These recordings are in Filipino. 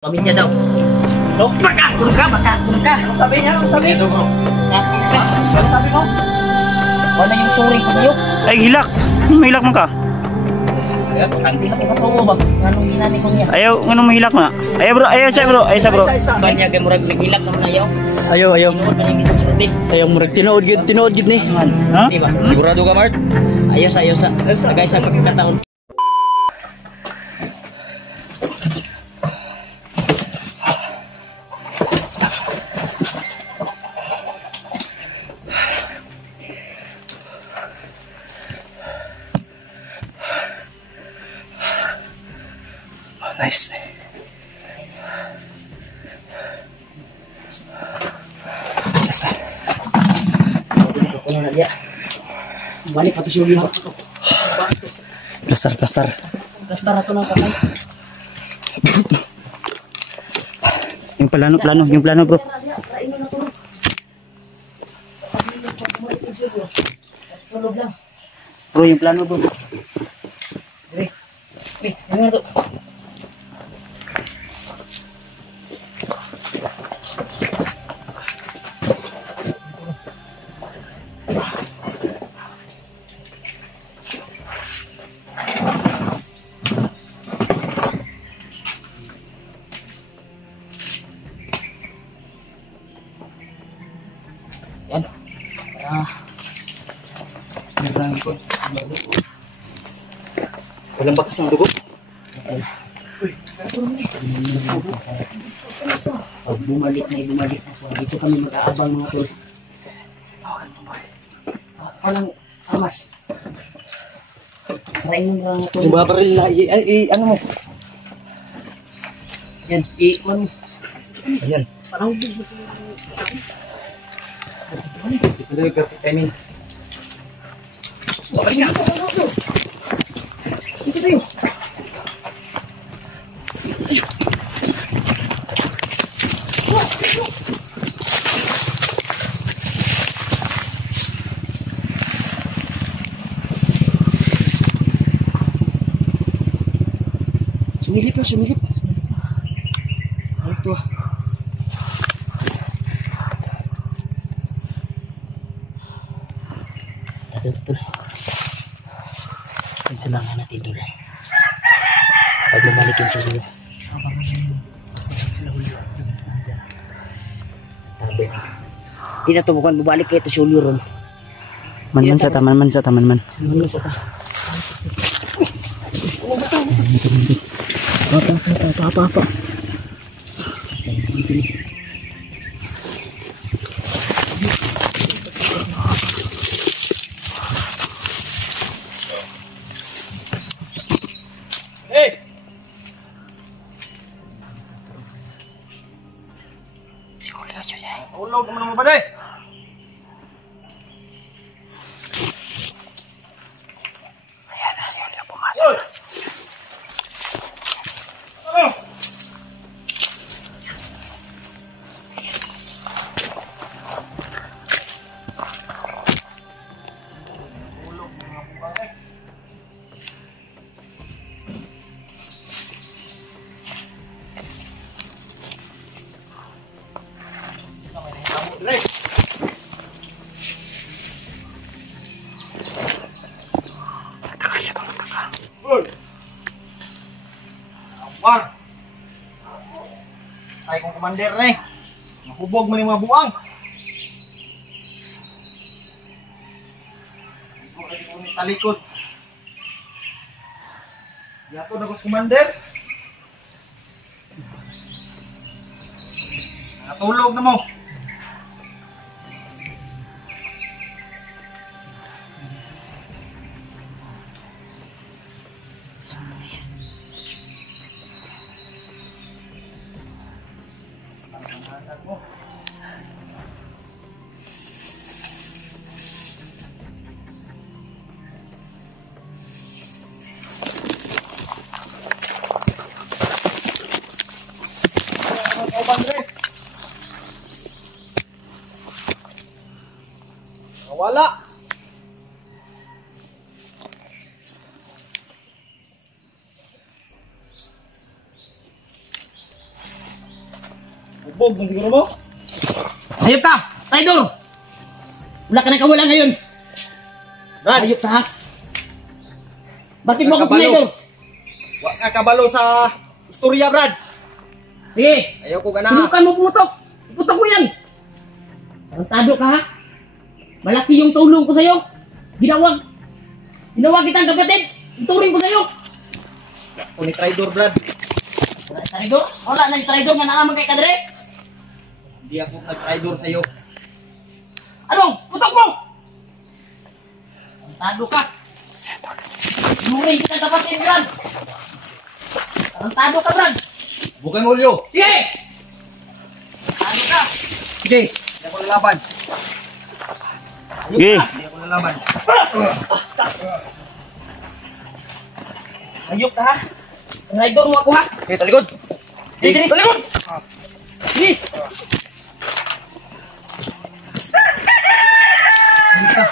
Pamilya daw. No, baka. Ano sabi niya? Ano sabi? Ano sabi mo? Wala yung suri ko sa'yo. Ay, hilak. May hilak mo ka. Hindi na ipatuwo ba? Anong ginani ko niya? Ayaw, anong may hilak mo? Ayaw bro, ayaw sa bro. Ayaw sa bro. Banya kay murag hilak naman ayaw. Ayaw. Tinuod pa niya gisulti. Ayaw murag tinood gid ni. Ha? Di ba? Sigurado ka, Mart? Ayos. Sagay sa pagkakataon. Nice. Yes. Ano na dia? Balik pa to siya lihat. Kastar. Kastar ato nang patay. Yung plano bro. Bro, yung plano bro. Ano to? Yan. Walang bakas ng dugo. Pag bumalik na. Dito kami mag-aabang mga tol. Walang amas. Try mo mga tol. Yung babaril na, ano mo? Yan, i-on. Ayan. Parang Ito na yung perfect timing. Okay nga. dito tayo. Sumilip. Ito. Ito. Sulangan natin dulu. Pag bumalik yung sulo. Tabi. Hindi na ito bukan bumalik kayo ito sulo ron. Man sa taman man. Sulo sa ta. Apa. Hey! Ulog naman mo ba day? Ayan na, siya na pumasok. War. Ay kong commander na eh. Mahubog mo yung mga buang. Talikod. Yato na ko commander. Natulog na mo. Wala. Bubog mo siguro mo. Hayop ka! Traidor! Wala ka na kawala ngayon. Brad, Hayop ka ha? Bakit mo ako Nakabalo. traidor? wa ka kabalo sa istorya, Brad. Sige! Ayaw ko ka na. Subukan mo pumutok! Putok mo yan! Tarantado ka ha? Malaki yung tulong ko sa'yo. Ginawag kitang kapatid. Ituring ko sa'yo. Ako ni Traidor, Brad. Wala yung traidor? Wala na yung traidor nga nalaman kay Kadre. Hindi ako nag-Traidor sa'yo. Ano? Putok mo! Tarantado ka. Ituring kitang kapatid, Brad. Tarantado ka, Brad. Bukan mo, Leo. Sige! Tarantado ka. Sige, hindi ako lalaban. Sige. Hindi ako lalaban. Ayok ka ha? Traidor mo ako ha? Okay, talikod. Dito, talikod! Sige!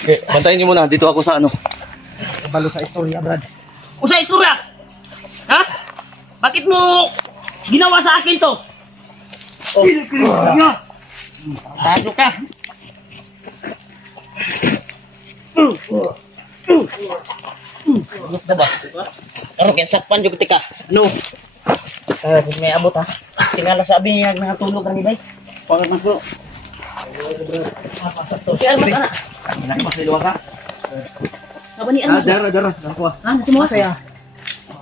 Okay, bantayin niyo muna. Dito ako sa ano. Kabalo sa istorya, Brad. Usa istorya! Ha? Bakit mo ginawa sa akin to? Oh. Tado ka! Diba? Pero kaya sakpan juga tika. No. May abot ha. Tingala sabi niya nakatulog kami bay. Pagod mas bro. Si Armas anak. Hindi pa sa iluwa ka. Sabi ni Armas. Dara. Nako. Ha, semua saya.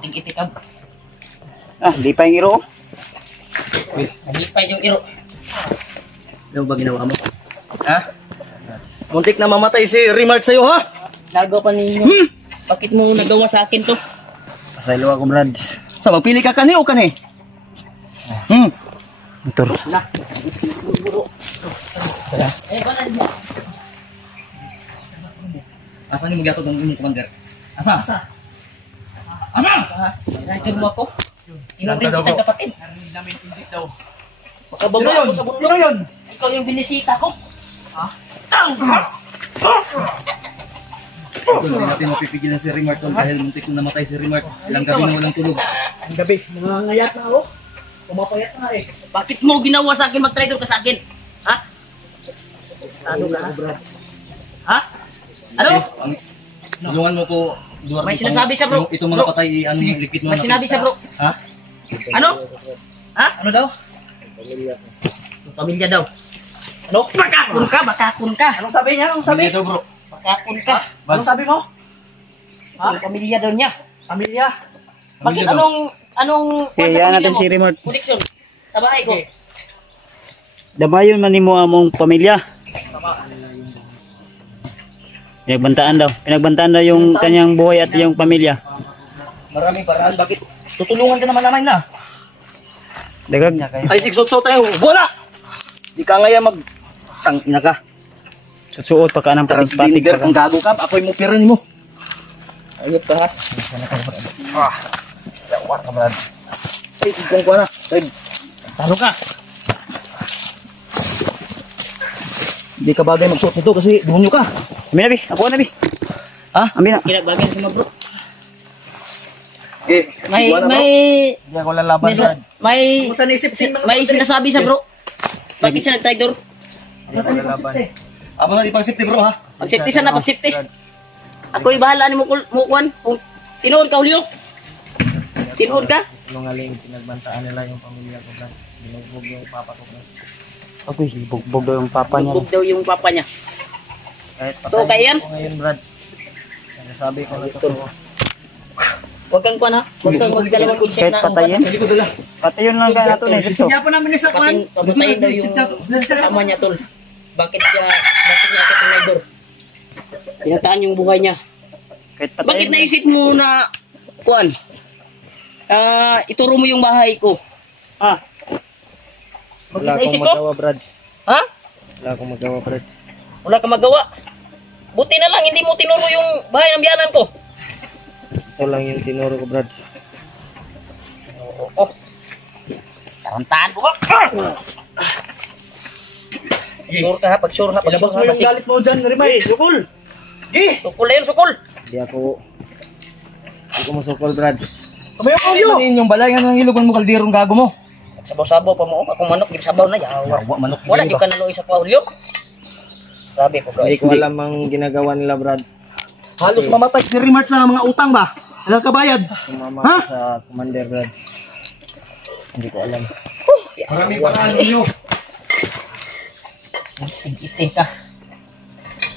Tingkitikab. Di pa yung iro. Nalipay yung iro. Ano ba ginawa mo? Ha? Muntik na mamatay si Rimart sa'yo, ha? Nagawa pa ninyo. Bakit mo nagawa sa akin to? Sa iluwa ko, Brad. Sa magpili ka kani o kani? Motor. Eh, bala niya. Asa ni mo gyatod ang imong commander? Asa? Nagkir mo ako. Tinuring Nagkadaw kitang ko. kapatid. Namin hindi daw. Makababa ako sa bundok. Sino yun? Ikaw yung binisita ko. Hindi natin mapipigilan si Rimart tol dahil muntik na namatay si Rimart. Ilang gabi na walang tulog. Ang gabi, mga ngayat na ako. Pumapayat na eh. Bakit mo ginawa sa akin, mag-traidor ka sa akin? Ha? Ano ka? Ha? Ano? Tulungan mo ko. May sinasabi siya, bro. Itong mga patay, ano, lipit mo. May sinabi siya, bro. Ha? Ano? Ha? Ano daw? Pamilya daw. Ano? Bakakun ka, bakakun ka. Anong sabi niya? Anong sabi? Ito bro. Bakakun ka. Anong sabi mo? Ha? Pamilya daw niya. Pamilya. Bakit Pamilya daw. anong Kaya natin si Remote. Connection. Sa bahay ko. Damayon man nimo among pamilya. Pinagbantaan daw yung kanyang buhay at yung pamilya. Maraming paraan. Bakit? Tutulungan ka naman namin na. Dagag. Ay, sigsot-sot tayo. Wala! Di ka ngayon mag... Tangina ka. Suot pa ka ng patig Transgender, kung gago ka, ako'y mo piran mo. Ayop ka ha. Yawa ka, Brad. Ay, ikong ko na. Ay, Talo ka. di ka bagay magsuot nito kasi demonyo ka. Amin na bi. Ako na bi. Ha? Amin na. Kinagbagay sa mga bro. Eh, May Hindi ako lalaban, Brad. may Kung saan isipin mga may sinasabi siya bro. Bakit siya nag-traidor? Hindi ako lalaban. Abo na, ipang-safety bro, ha? Pag-safety sana, pag-safety. Ako'y bahala ni Mukuan. Kung tinuod ka, Julio. Tinuod ka? Nungaling, pinagbantaan nila yung pamilya ko, Brad. Binugbog yung papa ko, Brad. Agoy, bugbog daw yung papa niya. Bug daw yung papa niya. Kahit To, kaya yan? ako ngayon, Brad. Sabi ko na totoo. Huwag kang kuan ha. Huwag kang magdalawang isip Kahit na. patayin. Sa likod nila. Patayon lang ka nato na dito. Siya pa namin sa kwan. Patayin daw yung tama niya tol. Bakit niya ako tinidor? Pinataan yung buhay niya. Kahit Bakit patayin. naisip mo na kuan? Ituro mo yung bahay ko. Ha? Bakit Wala naisip akong mo? magawa, Brad. Ha? Wala akong magawa, Brad. Wala kang magawa. Buti na lang hindi mo tinuro yung bahay ng biyanan ko. Ito lang yung tinuro ko, Brad. Oh. Tarantahan ko ba? Sure ka ha, pag sure ha, pag Ilabas mo yung galit mo dyan, Rimay. Sukul! Eh! Sukul na yun, sukul! Hindi ko masukol, Brad. Kabayo ko yun! Yung balay nga ng ilugan mo, kaldirong gago mo. Sabaw-sabaw pa mo. Akong manok, yung sabaw na. Yawa. Manok Wala yung kanaluoy sa paulyo. Sabi po. Hindi ko alam ang ginagawa nila, Brad. Halos mamatay si Rimart sa mga utang ba? Ilang kabayad? Sumama Ha? sa commander, Brad. Hindi ko alam. Maraming paraan ninyo. Ite ka.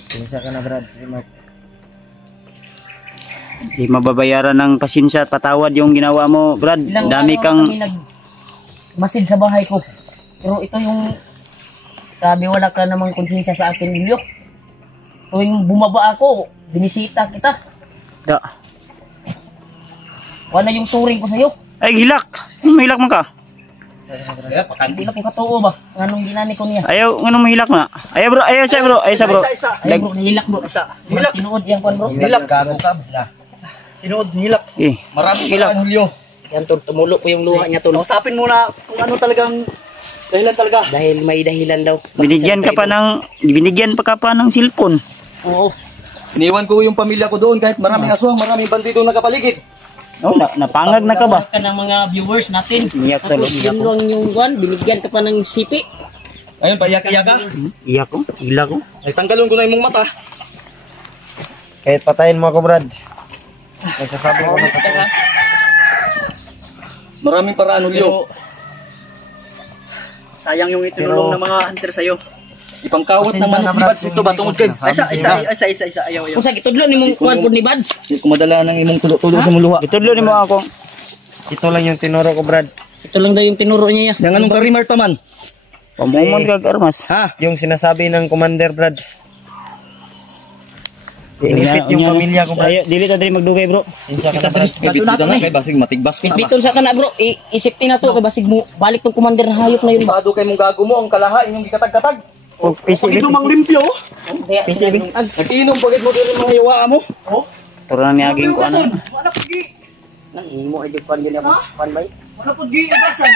Pinsa ka na, Brad. Hindi mababayaran ng pasensya at patawad yung ginawa mo, Brad. Dami kang... masid sa bahay ko. Pero ito yung sabi wala ka namang konsensya sa akin, Emilio. Tuwing bumaba ako, binisita kita. Da. Wala yung turing ko sa'yo. Ay, hilak. Mahilak man ka. Hindi na ko katuo ba? Anong ginani ko niya? Ayaw, anong mahilak na? Ayaw, bro. Ayaw siya, bro. Ayaw siya, bro. Ay bro, nahilak bro. Hilak. Tinuod yan kwan bro. Hilak. Gago ka. Sinuod, hilak. Eh. Maraming Hilak. paraan, Julio. Yan tol, tumulo ko yung luha niya tol. Kausapin muna kung ano talagang dahilan talaga. Dahil may dahilan daw. Binigyan pa ka ng cellphone. Oo. Iniwan ko yung pamilya ko doon kahit maraming aswang, maraming bandido nakapaligid. Oh, napangag na ka ba? Ka ng mga viewers natin. Iyak tol. Tapos yun lang yung kwan, binigyan ka pa ng sipi. Ayun, paiyak-iyak ka. Iyak ko. Hilak ko. Ay, tanggalon ko na yung mong mata. Kahit patayin mo ako, Brad. Nagsasabi ko na Ka. Maraming paraan, Julio. Sayang yung itinulong ng mga hunter sa'yo. Ipangkawat naman ng Bads ito ba tungod kay? Isa. Ayaw. Kung sa gitudlo ni mong kwan po ni Bads. Hindi ko madala ng imong tulo-tulo sa muluha. Itudlo ni mo ako. Ito lang yung tinuro ko, Brad. Ito lang daw yung tinuro niya. Yang anong karimart pa man? Pamumon ka, Armas. Ha? Yung sinasabi ng commander, Brad. Inipit yung pamilya ko, Brad. Dili ta diri magdugay, bro. Kabit ko na kay basig matigbas ko na ba? Bitbiton sa kana bro, isipti na to kay basig mo balik tong commander na hayop na yun. Sado kay mong gago mo ang kalaha inyong gikatag-katag. O Pagid lumang limpyo. Kaya Nag-inom pagid mo diri mga hiwa mo. Oh. Turo na niaging ko ano. Wala pud gi. nang imo ay pan gyud ako. Pan bay. Wala pud gi ugasan.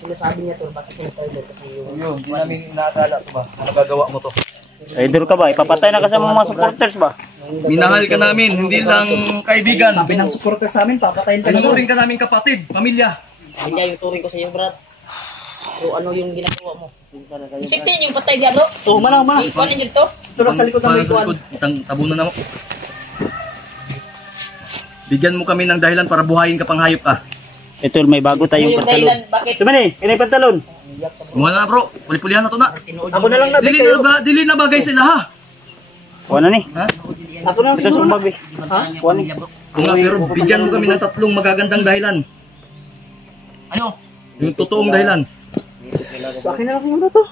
Sila sabi niya to bakit yung toilet kasi yung Yun, hindi namin inaakala to ba? Nagagawa mo to. Idol ka ba? Ipapatay na ka sa mga supporters ba? Minahal ka namin, hindi lang kaibigan. Sabi ng supporter sa amin, papatayin ka na. Tinuring ka namin kapatid, pamilya. Kanya yung turing ko sa iyo, Brad. So ano yung ginagawa mo? Isipin yung patay diyan, no? Oh, mana. Ikuan niyo dito. Ito lang sa likod ng likuan. Itang tabunan na mo. Bigyan mo kami ng dahilan para buhayin ka pang hayop ka. Ito, may bago tayong Yung dahilan pantalon. bakit? Sumani, kini pantalon. Muna na bro, puli-pulihan na to na. Ako na lang nabi kayo. Dili na bagay sila ha. Wala ni. Ha? Ako na Ito siguro. sumabi. Ha? Wala ni. Kung nga, pero bigyan mo kami ng tatlong magagandang dahilan. Ano? Yung totoong dahilan. Sa akin na lang siguro to.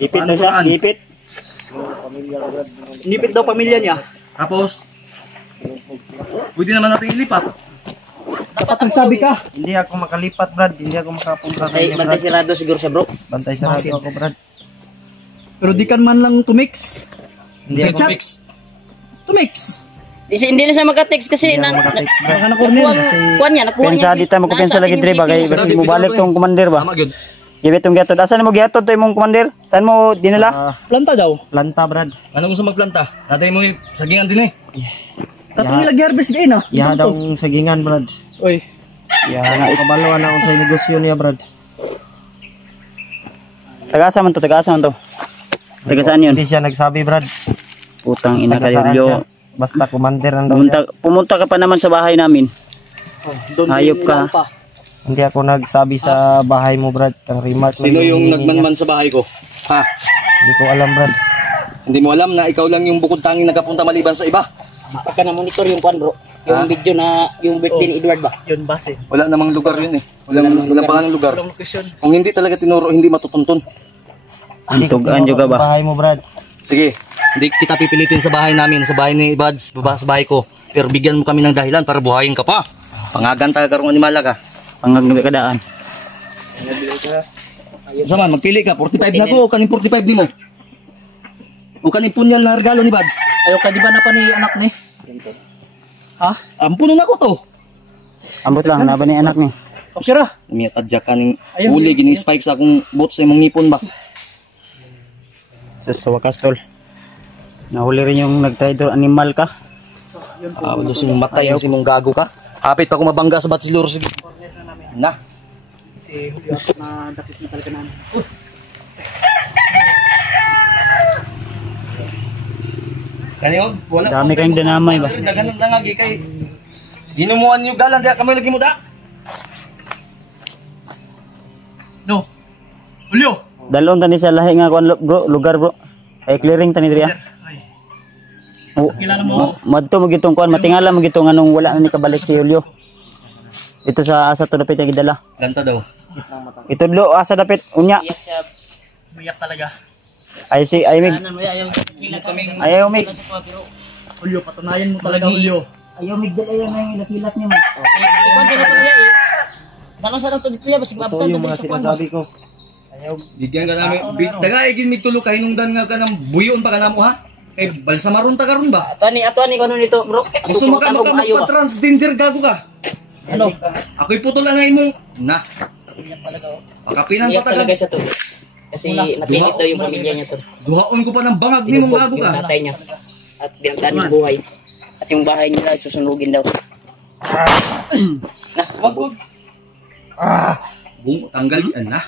Ipit na siya, ipit. Nipit daw pamilya niya. Tapos, pwede naman natin ilipat. Dapat nagsabi ka. Hindi ako makalipat, Brad. Hindi ako makapunta Bantay, bantay sirado siguro siya, bro. Bantay sarado ako, Brad. Pero di kan man lang tumix. Hindi ako Fix. Tumix. Hindi na siya maka-text kasi na Baka na corner. kuan niya, nakuha pensa di tayo magkupensa lagi dre ba kay basi mo balik tong commander ba. Tama yun. Gibit tong gatod. Asan mo gihatod to imong commander? Saan mo dinala? Planta daw. Planta, Brad. Ano gusto magplanta? Natay mo yung sagingan din eh. Katong ilag harvest gay na. Ya daw sagingan, Brad. Oy. Ya na ikabalo na sa negosyo niya, Brad. Tagasa man to, tagasa man to. Taga saan yun? Hindi siya nagsabi, Brad. Putang ina kayo. Basta commander ang daw. Pumunta ka pa naman sa bahay namin. Hayop ka. Hindi ako nagsabi sa bahay mo, Brad. Kang remark. Sino yung nagmanman sa bahay ko? Ha? Hindi ko alam, Brad. Hindi mo alam na ikaw lang yung bukod tanging nagkapunta maliban sa iba? Baka na monitor yung kuan, bro. Yung video na yung birthday ni Edward ba? Yun base. Wala namang lugar yun eh. Walang pangalang lugar. Walang location. Kung hindi talaga tinuro, hindi matutuntun. Antugaan juga ba? Bahay mo, Brad. Sige, hindi kita pipilitin sa bahay namin, sa bahay ni Bads, sa bahay ko. Pero bigyan mo kami ng dahilan para buhayin ka pa. Pangagan taga karong animala ka. Pangag kadaan. Sama, magpili ka. 45 na ko, kanin 45 ni mo. O kanin punyal na regalo ni Bads. Ayaw ka di ba na pa ni anak ni? Ha? Ampuno na ko to. Ambot lang, naba ni anak ni. Sira. Umiyat adya ka ning uli, gining spike sa akong boot sa imong ngipon ba. Sa wakas, tol. Nahuli rin yung nag-trader animal ka. Wala si matay yung si mong gago ka. Kapit pa kung mabangga sa bachelor. Na. Si Julio, na dakit na talaga namin. Kaniog, wala. Dami kayong dinamay ba? Ganun lang lagi kay Ginumuan niyo galan diya kami lagi mo da. No. Julio. Dalon tani sa lahi nga kuan bro, lugar bro. Ay clearing tani diri ah. Oh, Kilala mo? madto mo gitong kuan, matingala mo gitong anong wala na ni kabalik si Julio. Ito sa asa to dapit nga gidala. Ganta daw. Ito lo asa dapit unya. Iyak siya. Umiyak talaga. Ay si ay mig. Ano mo ayaw kaming Ayaw mig. Julio, patunayan mo talaga Julio. Ayaw mig dala yan ang ilakilat niya man. Ikaw din ito niya eh. Dalawang sarang to dito ya basig mabtan Yung mga sa kuan. sinasabi ko. Bigyan ka namin. Taga igin migtulo kay hinungdan nga ka ng buyon pa kanamo ha. Kay balsamaron ta karon ba? Ato ni kuno nito, bro. Gusto mo ka magpa-transgender gago ka. Ano? Ako'y putulangain mo. Na. Iyak talaga oh. Pakapinan Iyak pa talaga taga. siya to. Kasi napilit daw yung pamilya niya to. Duhaon ko pa ng bangag ni mong gago Yung ka. tatay niya. At binantaan yung buhay. At yung bahay nila susunugin daw. Na, Wag. Tanggal yan na.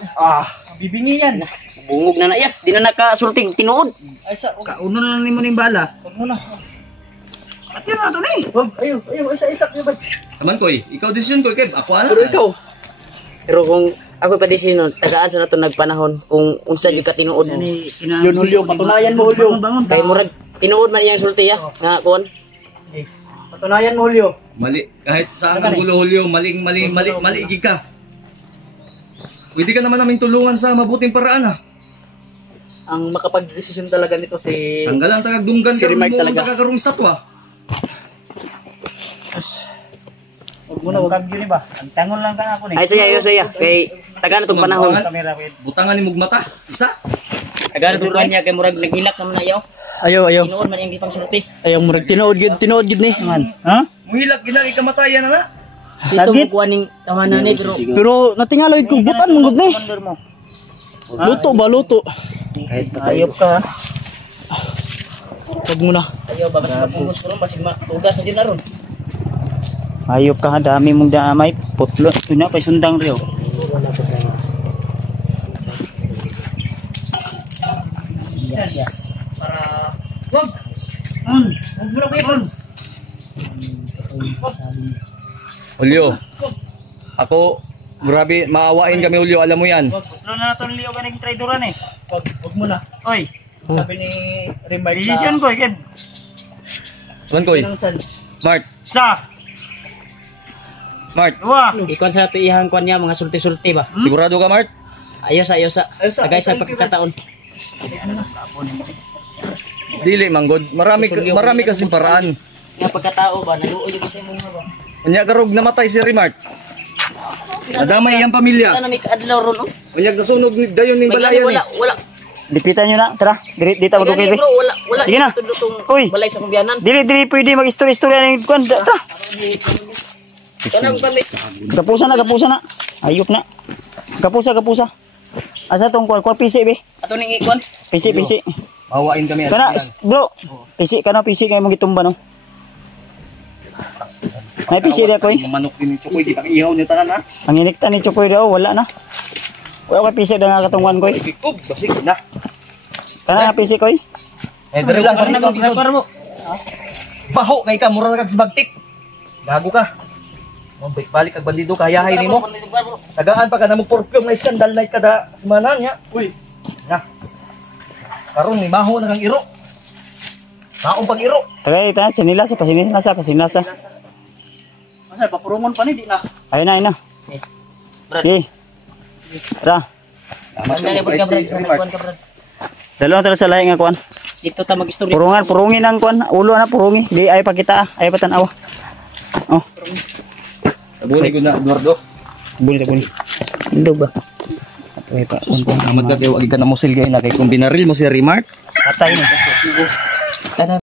bibingi yan. Bungog na iyak. Di na nakasulting tinuod. Ay sa kauno na lang nimo ning bala. Wag mo na. At yun ato ni. Wag ayo isa-isa niyo ba? Taman koy, ikaw decision koy kay ako ana. Pero ikaw. Pero kung ako pa decision, tagaan sa nato nagpanahon kung unsa jud ka tinuod mo. Yun Julio, patunayan mo Julio. Kay murag tinuod man iyang sulti ya. Nga kuan. Patunayan mo Julio. Mali kahit saan ang gulo Julio, mali igig ka. Pwede ka naman naming tulungan sa mabuting paraan ha. Ang makapag-desisyon talaga nito si Tanggal ang tagagdunggan Si karon Remark mo talaga. tagakarong statwa. Wag mo na wag yun ba? Ang tangon lang ka ako ni. Ay saya. Kay tagaan tong panahon. Butangan ni mugmata. Isa. Tagaan tong kanya kay murag naghilak naman na yaw. Ayaw. Tinuod man iyang gipang sulti. Ayaw mo tinuod gid ni. Ha? Muhilak ginagi kamatayan na na. Dito mo kuha ning tawanan ni pero Pero natingaloy ko butan mo gud ni. Luto ba luto? Ayop ka ha. Wag mo na. ayaw ba mas mapungos ko ron basig matugas sa na ron. Ayop ka ha, dami mong damay. Putlo, ito na, pa'y sundang rin. Para Wag mo na kay Hans. Julio. Ako grabe maawain kami Julio, alam mo yan. Putlo na nato niliyo ka ng traidoran eh. Wag mo na. Oy, Sabi ni Remark decision ko eh, Kev. Tuan koy. Mart. Sa, Mart. dua. ikon sa nato iyang kuan niya mga sulti-sulti ba. Sigurado ka Mart? Ayos sa. Tagay sa pagkakataon. Dili manggod. Marami kasing paraan. Nga pagkatao ba naluoy ko sa imong ba. Unya garog namatay si Remark. Nadamay iyang pamilya. Ano may kaadlaw ron oh. Unya nasunog ni dayon ning balayan ni. Wala. Dipitan nyo na, tara. Dito mo Gani, dukay. bro, wala. Sige na. Uy. Balay sa kumbiyanan. Dili pwede mag-istorya-istorya ng kuwan. Tara. Kanang kami. Kapusa na. Ayop na. Kapusa. Asa tong kuwan? Kuwan pisi be. Ato ning ikon. Pisi. Mawain kami Kana, bro. Pisi kayo mong gitumba no. May pisi dia koy. Manok din ito koy, di pa ihaw ni tanan ha. Ang inikta ni Chokoy daw, wala na. Wala ka pisi daw nga katungwan koy. Ug basig na. Kana nga pisi koy. Dere lang kami Nagpapar mo. baho kay ka mura kag sibagtik. Gago ka. Mo balik kag bandido kayahay nimo. Tagaan pa ka na mo perfume na skandal night kada semana nya. Uy. Na. Karon ni maho na kang iro. Maong pag iro. Tara, sinilasa. Masa papurungon pa ni di na. Ayun na. Okay. Tara. Dalawa tara sa lahi nga kuwan. Dito ta mag-istorya. Purungin ang kuwan. Ulo na purungi. Di ay pa kita. Ay pa tanawa. Oh, Buni ko na Eduardo. buni. Indog ba? Ay pa. Amat ka kay wag ka na mo silgay na kay kung binaril mo si Remark. Patay na.